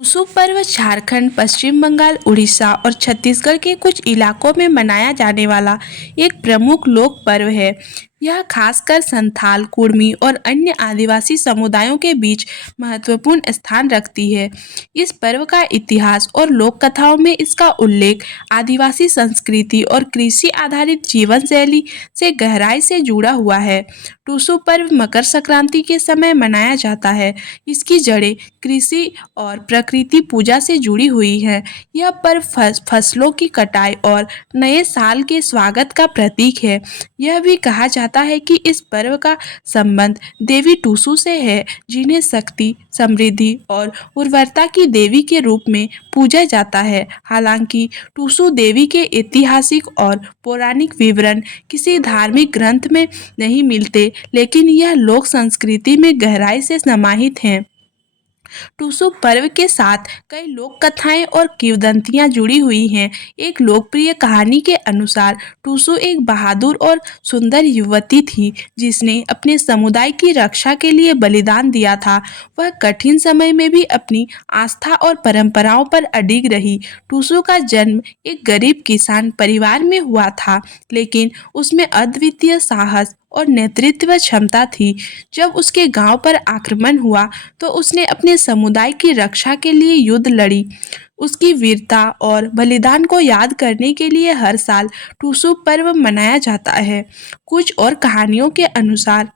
टुसु पर्व झारखंड, पश्चिम बंगाल, उड़ीसा और छत्तीसगढ़ के कुछ इलाकों में मनाया जाने वाला एक प्रमुख लोक पर्व है। यह खासकर संथाल, कुड़मी और अन्य आदिवासी समुदायों के बीच महत्वपूर्ण स्थान रखती है। इस पर्व का इतिहास और लोक कथाओं में इसका उल्लेख आदिवासी संस्कृति और कृषि आधारित जीवन शैली से गहराई से जुड़ा हुआ है। टुसु पर्व मकर संक्रांति के समय मनाया जाता है। इसकी जड़ें कृषि और प्रकृति पूजा से जुड़ी हुई है। यह पर्व फसलों की कटाई और नए साल के स्वागत का प्रतीक है। यह भी कहा जाता है कि इस पर्व का संबंध देवी टुसु से है, जिन्हें शक्ति, समृद्धि और उर्वरता की देवी के रूप में पूजा जाता है। हालांकि टुसु देवी के ऐतिहासिक और पौराणिक विवरण किसी धार्मिक ग्रंथ में नहीं मिलते, लेकिन यह लोक संस्कृति में गहराई से समाहित हैं। टुसु पर्व के साथ कई लोक कथाएं और किंवदंतियां जुड़ी हुई हैं। एक लोकप्रिय कहानी के अनुसार टुसु एक बहादुर और सुंदर युवती थी, जिसने अपने समुदाय की रक्षा के लिए बलिदान दिया था। वह कठिन समय में भी अपनी आस्था और परंपराओं पर अडिग रही। टुसु का जन्म एक गरीब किसान परिवार में हुआ था, लेकिन उसमें अद्वितीय साहस और नेतृत्व क्षमता थी। जब उसके गांव पर आक्रमण हुआ तो उसने अपने समुदाय की रक्षा के लिए युद्ध लड़ी। उसकी वीरता और बलिदान को याद करने के लिए हर साल टुसु पर्व मनाया जाता है। कुछ और कहानियों के अनुसार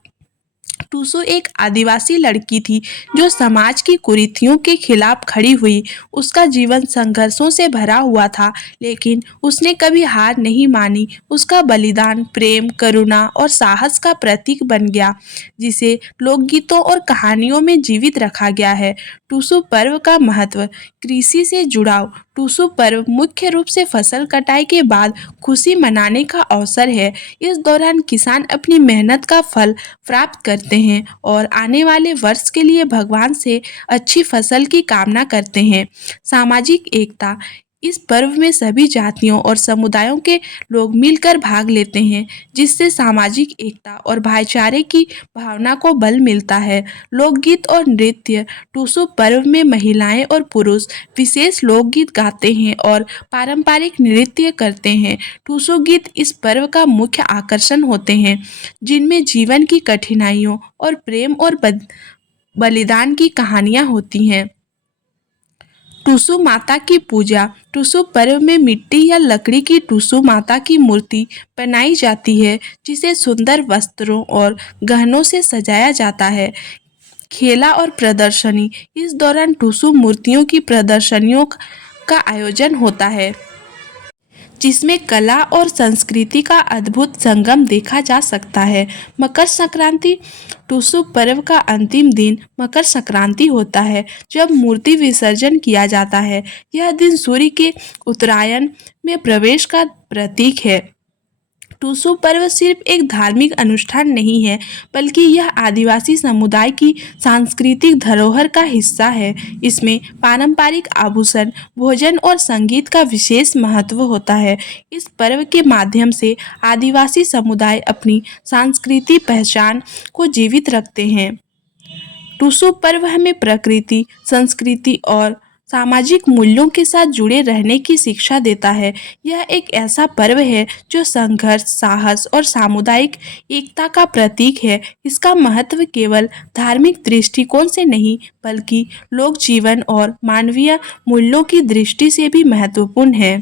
टुसु एक आदिवासी लड़की थी जो समाज की कुरीतियों के खिलाफ खड़ी हुई। उसका जीवन संघर्षों से भरा हुआ था, लेकिन उसने कभी हार नहीं मानी। उसका बलिदान प्रेम, करुणा और साहस का प्रतीक बन गया, जिसे लोकगीतों और कहानियों में जीवित रखा गया है। टुसु पर्व का महत्व। कृषि से जुड़ाव। टुसु पर्व मुख्य रूप से फसल कटाई के बाद खुशी मनाने का अवसर है। इस दौरान किसान अपनी मेहनत का फल प्राप्त करते हैं और आने वाले वर्ष के लिए भगवान से अच्छी फसल की कामना करते हैं। सामाजिक एकता। इस पर्व में सभी जातियों और समुदायों के लोग मिलकर भाग लेते हैं, जिससे सामाजिक एकता और भाईचारे की भावना को बल मिलता है। लोकगीत और नृत्य। टुसु पर्व में महिलाएं और पुरुष विशेष लोकगीत गाते हैं और पारंपरिक नृत्य करते हैं। टुसु गीत इस पर्व का मुख्य आकर्षण होते हैं, जिनमें जीवन की कठिनाइयों और प्रेम और बलिदान की कहानियां होती हैं। टुसु माता की पूजा। टुसु पर्व में मिट्टी या लकड़ी की टुसु माता की मूर्ति बनाई जाती है, जिसे सुंदर वस्त्रों और गहनों से सजाया जाता है। खेला और प्रदर्शनी। इस दौरान टुसु मूर्तियों की प्रदर्शनियों का आयोजन होता है, जिसमें कला और संस्कृति का अद्भुत संगम देखा जा सकता है। मकर संक्रांति। टुसु पर्व का अंतिम दिन मकर संक्रांति होता है, जब मूर्ति विसर्जन किया जाता है। यह दिन सूर्य के उत्तरायण में प्रवेश का प्रतीक है। टुसु पर्व सिर्फ एक धार्मिक अनुष्ठान नहीं है, बल्कि यह आदिवासी समुदाय की सांस्कृतिक धरोहर का हिस्सा है। इसमें पारंपरिक आभूषण, भोजन और संगीत का विशेष महत्व होता है। इस पर्व के माध्यम से आदिवासी समुदाय अपनी सांस्कृतिक पहचान को जीवित रखते हैं। टुसु पर्व हमें प्रकृति, संस्कृति और सामाजिक मूल्यों के साथ जुड़े रहने की शिक्षा देता है। यह एक ऐसा पर्व है जो संघर्ष, साहस और सामुदायिक एकता का प्रतीक है। इसका महत्व केवल धार्मिक दृष्टिकोण से नहीं, बल्कि लोक जीवन और मानवीय मूल्यों की दृष्टि से भी महत्वपूर्ण है।